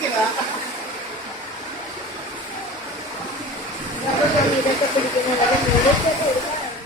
केला